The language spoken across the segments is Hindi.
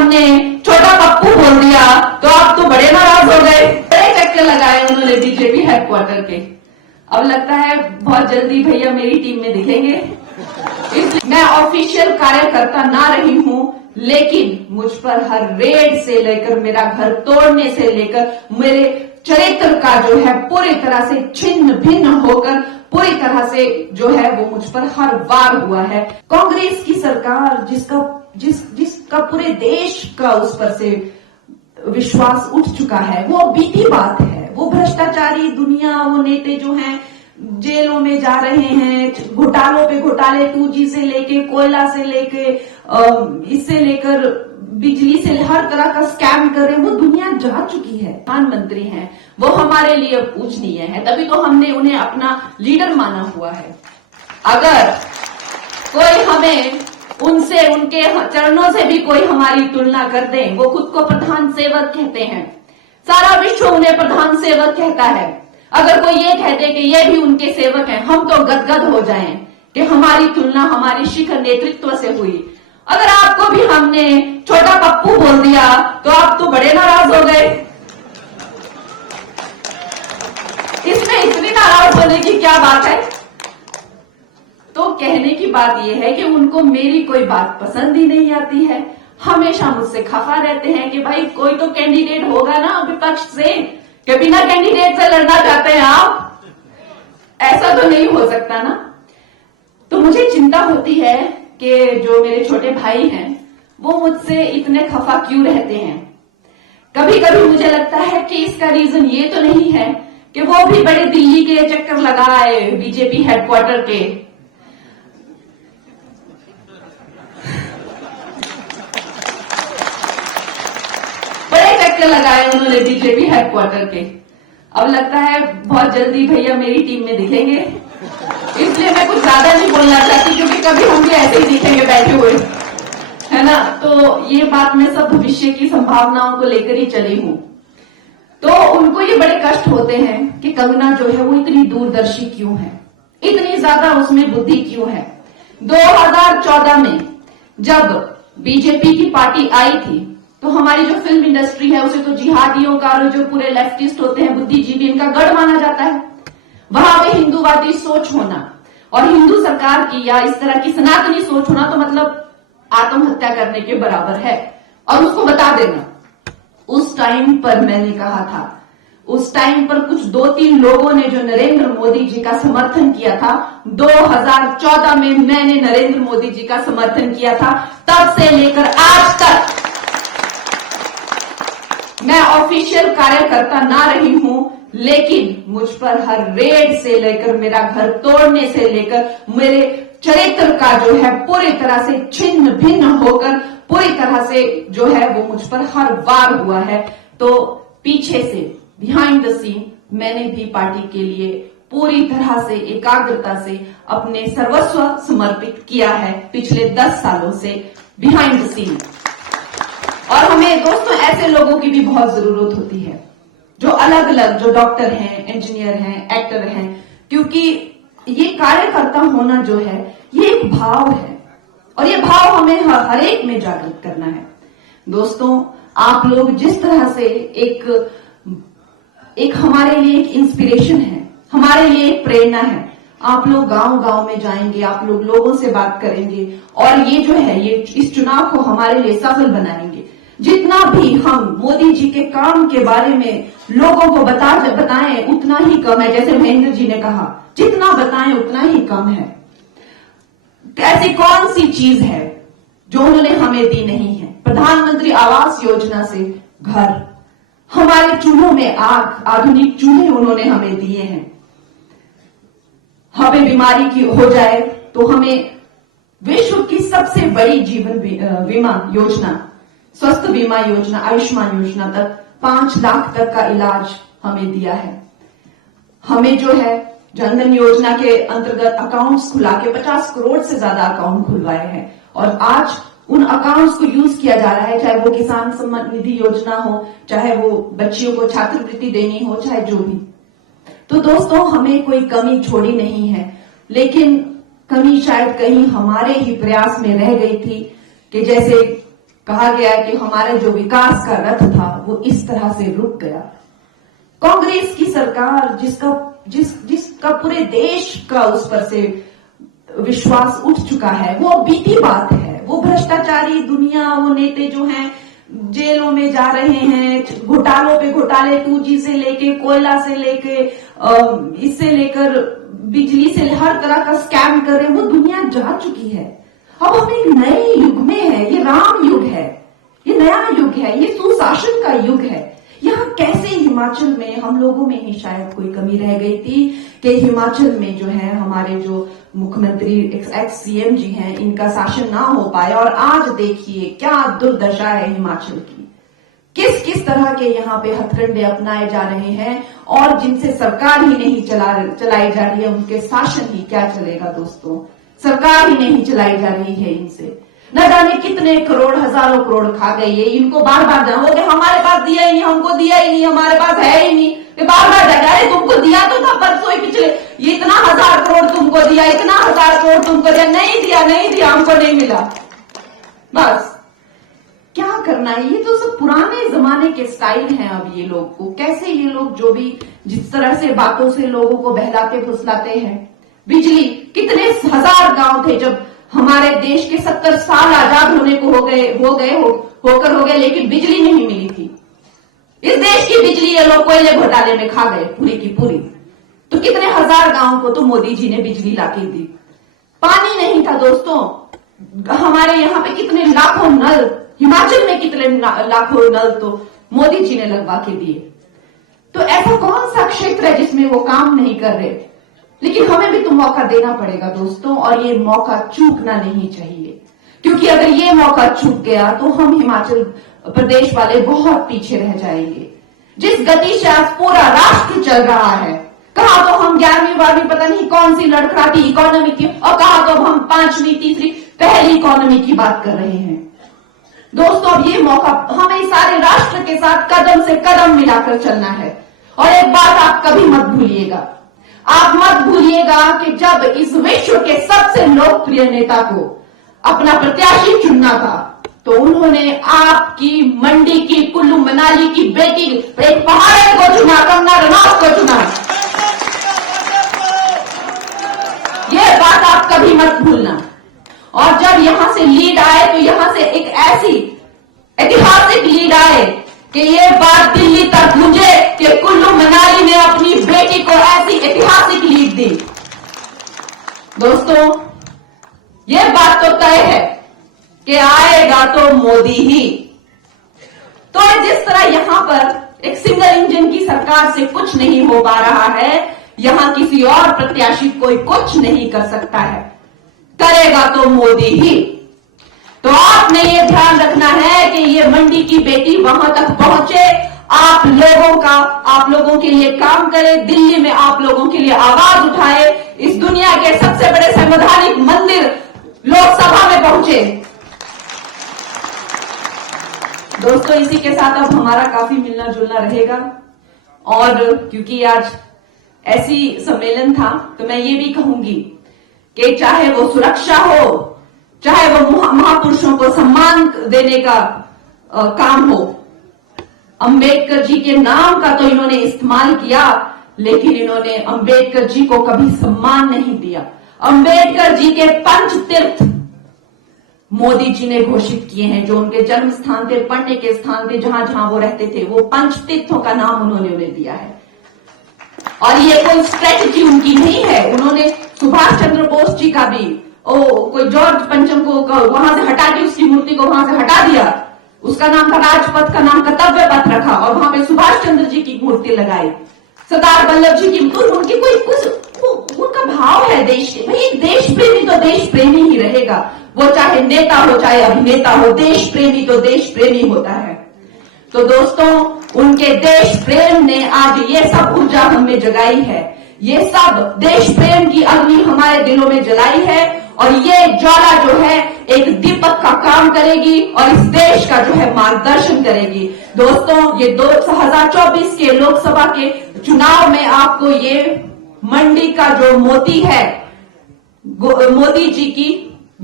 हमने छोटा पप्पू बोल दिया तो आप तो बड़े नाराज हो गए। बड़े चक्कर लगाए उन्होंने बीजेपी हेडक्वार्टर के। अब लगता है बहुत जल्दी भैया मेरी टीम में दिखेंगे। इसलिए मैं ऑफिशियल कार्यकर्ता ना रही हूं, लेकिन मुझ पर हर रेड से लेकर, मेरा घर तोड़ने से लेकर, मेरे चरित्र का जो है पूरी तरह से छिन्न भिन्न होकर पूरी तरह से जो है वो मुझ पर हर वार हुआ है। कांग्रेस की सरकार जिसका पूरे देश का उस पर से विश्वास उठ चुका है, वो बीती बात है। वो भ्रष्टाचारी दुनिया, वो नेता जो हैं जेलों में जा रहे हैं, घोटालों पे घोटाले, 2G से लेके, कोयला से लेके, इससे लेकर बिजली से, हर तरह का स्कैम कर रहे हैं, वो दुनिया जा चुकी है। प्रधानमंत्री हैं, वो हमारे लिए पूजनीय है, तभी तो हमने उन्हें अपना लीडर माना हुआ है। अगर कोई हमें उनसे, उनके चरणों से भी कोई हमारी तुलना कर दे, वो खुद को प्रधान सेवक कहते हैं, सारा विश्व उन्हें प्रधान सेवक कहता है। अगर कोई ये कह दे कि ये भी उनके सेवक हैं, हम तो गदगद हो जाएं कि हमारी तुलना हमारी शिखर नेतृत्व से हुई। अगर आपको भी हमने छोटा पप्पू बोल दिया तो आप तो बड़े नाराज हो गए। इसमें इतनी नाराज होने की क्या बात है? तो कहने की बात यह है कि उनको मेरी कोई बात पसंद ही नहीं आती है। हमेशा मुझसे खफा रहते हैं कि भाई कोई तो कैंडिडेट होगा ना विपक्ष से, कि बिना कैंडिडेट से लड़ना चाहते हैं आप। ऐसा तो नहीं हो सकता ना। तो मुझे चिंता होती है कि जो मेरे छोटे भाई हैं वो मुझसे इतने खफा क्यों रहते हैं। कभी कभी मुझे लगता है कि इसका रीजन ये तो नहीं है कि वो भी बड़े दिल्ली के चक्कर लगाए बीजेपी हेडक्वार्टर के। बड़े चक्कर लगाए उन्होंने बीजेपी हेडक्वार्टर के। अब लगता है बहुत जल्दी भैया मेरी टीम में दिखेंगे। इसलिए मैं कुछ ज्यादा नहीं बोलना चाहती, क्योंकि कभी हम भी ऐसे ही दिखेंगे बैठे हुए, है ना। तो ये बात मैं सब भविष्य की संभावनाओं को लेकर ही चली हूं। तो उनको ये बड़े कष्ट होते हैं कि कंगना जो है वो इतनी दूरदर्शी क्यों है, इतनी ज्यादा उसमें बुद्धि क्यों है। 2014 में जब बीजेपी की पार्टी आई थी तो हमारी जो फिल्म इंडस्ट्री है उसे तो जिहादियों का और जो पूरे लेफ्टिस्ट होते हैं, बुद्धिजीवी, इनका गढ़ माना जाता है। वहां पे हिंदूवादी सोच होना और हिंदू सरकार की या इस तरह की सनातनी सोच होना तो मतलब आत्महत्या करने के बराबर है। और उसको बता देना, उस टाइम पर मैंने कहा था, उस टाइम पर कुछ 2-3 लोगों ने जो नरेंद्र मोदी जी का समर्थन किया था, 2014 में मैंने नरेंद्र मोदी जी का समर्थन किया था। तब से लेकर आज तक मैं ऑफिशियल कार्यकर्ता ना रही हूं, लेकिन मुझ पर हर रेड से लेकर, मेरा घर तोड़ने से लेकर, मेरे चरित्र का जो है पूरी तरह से छिन्न भिन्न होकर पूरी तरह से जो है वो मुझ पर हर वार हुआ है। तो पीछे से, बिहाइंड द सीन, मैंने भी पार्टी के लिए पूरी तरह से एकाग्रता से अपने सर्वस्व समर्पित किया है पिछले 10 सालों से बिहाइंड द सीन। और हमें दोस्तों ऐसे लोगों की भी बहुत जरूरत होती है जो अलग अलग, जो डॉक्टर हैं, इंजीनियर हैं, एक्टर हैं, क्योंकि ये कार्यकर्ता होना जो है ये एक भाव है और ये भाव हमें हर एक में जागृत करना है। दोस्तों, आप लोग जिस तरह से एक हमारे लिए एक इंस्पिरेशन है, हमारे लिए एक प्रेरणा है। आप लोग गांव-गांव में जाएंगे, आप लोग लोगों से बात करेंगे और ये जो है ये इस चुनाव को हमारे लिए सफल बनाएंगे। जितना भी हम मोदी जी के काम के बारे में लोगों को बताएं उतना ही कम है। जैसे महेंद्र जी ने कहा, जितना बताएं उतना ही कम है। ऐसी कौन सी चीज है जो उन्होंने हमें दी नहीं है? प्रधानमंत्री आवास योजना से घर, हमारे चूल्हों में आग, आधुनिक चूल्हे उन्होंने हमें दिए हैं। हमें बीमारी की हो जाए तो हमें विश्व की सबसे बड़ी जीवन बीमा योजना, स्वस्थ बीमा योजना, आयुष्मान योजना तक 5 लाख तक का इलाज हमें दिया है। हमें जो है जनधन योजना के अंतर्गत अकाउंट्स खुला के 50 करोड़ से ज्यादा अकाउंट खुलवाए हैं और आज उन अकाउंट्स को यूज किया जा रहा है, चाहे वो किसान सम्मान निधि योजना हो, चाहे वो बच्चियों को छात्रवृत्ति देनी हो, चाहे जो भी। तो दोस्तों, हमें कोई कमी छोड़ी नहीं है, लेकिन कमी शायद कहीं हमारे ही प्रयास में रह गई थी कि जैसे कहा गया कि हमारा जो विकास का रथ था वो इस तरह से रुक गया। कांग्रेस की सरकार जिसका पूरे देश का उस पर से विश्वास उठ चुका है, वो बीती बात है। वो भ्रष्टाचारी दुनिया, वो नेता जो हैं जेलों में जा रहे हैं, घोटालों पे घोटाले, 2G से लेके कोयला से लेके इससे लेकर बिजली से हर तरह का स्कैम कर रहे हैं, वो दुनिया जा चुकी है। अब हम एक नए युग में है, ये राम युग है, ये नया युग है, ये सुशासन का युग है। यहाँ कैसे हिमाचल में हम लोगों में ही शायद कोई कमी रह गई थी कि हिमाचल में जो है हमारे जो मुख्यमंत्री एक्स सीएम जी हैं, इनका शासन ना हो पाए। और आज देखिए क्या दुर्दशा है हिमाचल की, किस किस तरह के यहाँ पे हथकंडे अपनाए जा रहे हैं, और जिनसे सरकार ही नहीं चलाई जा रही है, उनके शासन ही क्या चलेगा दोस्तों। सरकार ही नहीं चलाई जा रही है इनसे। न जाने कितने करोड़, हजारों करोड़ खा गए ये। इनको बार बार जाना हो कि हमारे पास दिया ही नहीं, हमको दिया ही नहीं, हमारे पास है ही नहीं। बार बार जाएगा, अरे तुमको दिया तो था परसों ही पिछले, ये इतना 1000 करोड़ तुमको दिया, इतना 1000 करोड़ तुमको दिया, नहीं दिया, हमको नहीं मिला। बस क्या करना है, ये तो सब पुराने जमाने के स्टाइल हैं। अब ये लोग को कैसे, ये लोग जो भी जिस तरह से बातों से लोगों को बहलाते फुसलाते हैं। बिजली, कितने हजार गांव थे जब हमारे देश के 70 साल आजाद होने को हो गए, लेकिन बिजली नहीं मिली थी। इस देश की बिजली ये लोग कोयले घोटाले में खा गए पूरी की पूरी। तो कितने हजार गांव को तो मोदी जी ने बिजली लाके दी। पानी नहीं था दोस्तों, हमारे यहाँ पे कितने लाखों नल, हिमाचल में कितने लाखों नल तो मोदी जी ने लगवा के दिए। तो ऐसा कौन सा क्षेत्र है जिसमें वो काम नहीं कर रहे। लेकिन हमें भी तो मौका देना पड़ेगा दोस्तों, और ये मौका चूकना नहीं चाहिए, क्योंकि अगर ये मौका चूक गया तो हम हिमाचल प्रदेश वाले बहुत पीछे रह जाएंगे। जिस गति से आज पूरा राष्ट्र चल रहा है, कहा तो हम 11वीं 12वीं पता नहीं कौन सी लड़खड़ाती इकोनॉमी की, और कहा तो हम 5वीं तीसरी पहली इकोनॉमी की बात कर रहे हैं। दोस्तों अब ये मौका हमें सारे राष्ट्र के साथ कदम से कदम मिलाकर चलना है। और एक बात आप कभी मत भूलिएगा, आप मत भूलिएगा कि जब इस विश्व के सबसे लोकप्रिय नेता को अपना प्रत्याशी चुनना था, तो उन्होंने आपकी मंडी की, कुल्लू मनाली की बेटी, एक पहाड़ी को चुना, कंगना रनौत को चुना। यह बात आप कभी मत भूलना। और जब यहां से लीड आए तो यहां से एक ऐसी ऐतिहासिक लीड आए कि ये बात दिल्ली तक गूंजे कि कुल्लू मनाली ने अपनी बेटी को ऐसी ऐतिहासिक लीड दी। दोस्तों ये बात तो तय है कि आएगा तो मोदी ही। तो जिस तरह यहां पर एक सिंगल इंजन की सरकार से कुछ नहीं हो पा रहा है, यहां किसी और प्रत्याशी कोई कुछ नहीं कर सकता है, करेगा तो मोदी ही। तो आपने ये ध्यान रखना है कि ये मंडी की बेटी वहां तक पहुंचे, आप लोगों के लिए काम करे, दिल्ली में आप लोगों के लिए आवाज उठाए, इस दुनिया के सबसे बड़े संवैधानिक मंदिर लोकसभा में पहुंचे। दोस्तों इसी के साथ अब हमारा काफी मिलना जुलना रहेगा, और क्योंकि आज ऐसी सम्मेलन था तो मैं ये भी कहूंगी कि चाहे वो सुरक्षा हो, चाहे वो महापुरुषों को सम्मान देने का काम हो, अंबेडकर जी के नाम का तो इन्होंने इस्तेमाल किया, लेकिन इन्होंने अंबेडकर जी को कभी सम्मान नहीं दिया। अंबेडकर जी के 5 तीर्थ मोदी जी ने घोषित किए हैं, जो उनके जन्म स्थान थे, पढ़ने के स्थान थे, जहां जहां वो रहते थे, वो 5 तीर्थों का नाम उन्होंने उन्हें दिया है। और ये कोई स्ट्रेटजी उनकी नहीं है। उन्होंने सुभाष चंद्र बोस जी का भी कोई जॉर्ज पंचम को वहां से हटा के, उसकी मूर्ति को वहां से हटा दिया, उसका नाम था राजपथ, का नाम कर्तव्य पथ रखा, और वहां पे सुभाष चंद्र जी की मूर्ति लगाई, सरदार वल्लभ जी की। तो उनकी कोई कुछ उनका भाव है देश के। भाई एक देश प्रेमी तो देश प्रेमी ही रहेगा, वो चाहे नेता हो चाहे अभिनेता हो, देश प्रेमी तो देश प्रेमी होता है। तो दोस्तों उनके देश प्रेम ने आज ये सब ऊर्जा हमें जगाई है, ये सब देश प्रेम की अग्नि हमारे दिलों में जलाई है, और ये ज्वाला जो है एक दीपक का काम करेगी और इस देश का जो है मार्गदर्शन करेगी। दोस्तों ये 2024 के लोकसभा के चुनाव में आपको ये मंडी का जो मोती है मोदी जी की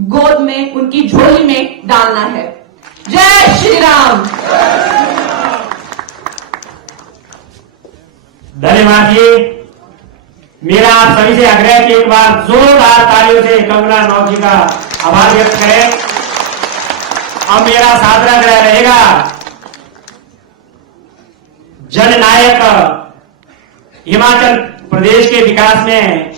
गोद में, उनकी झोली में डालना है। जय राम। धन्यवाद जी। मेरा आप सभी से आग्रह है कि एक बार जोरदार तालियों से कंगना रनौत जी का आभार व्यक्त करें। अब मेरा सादर आग्रह रहेगा, जननायक हिमाचल प्रदेश के विकास में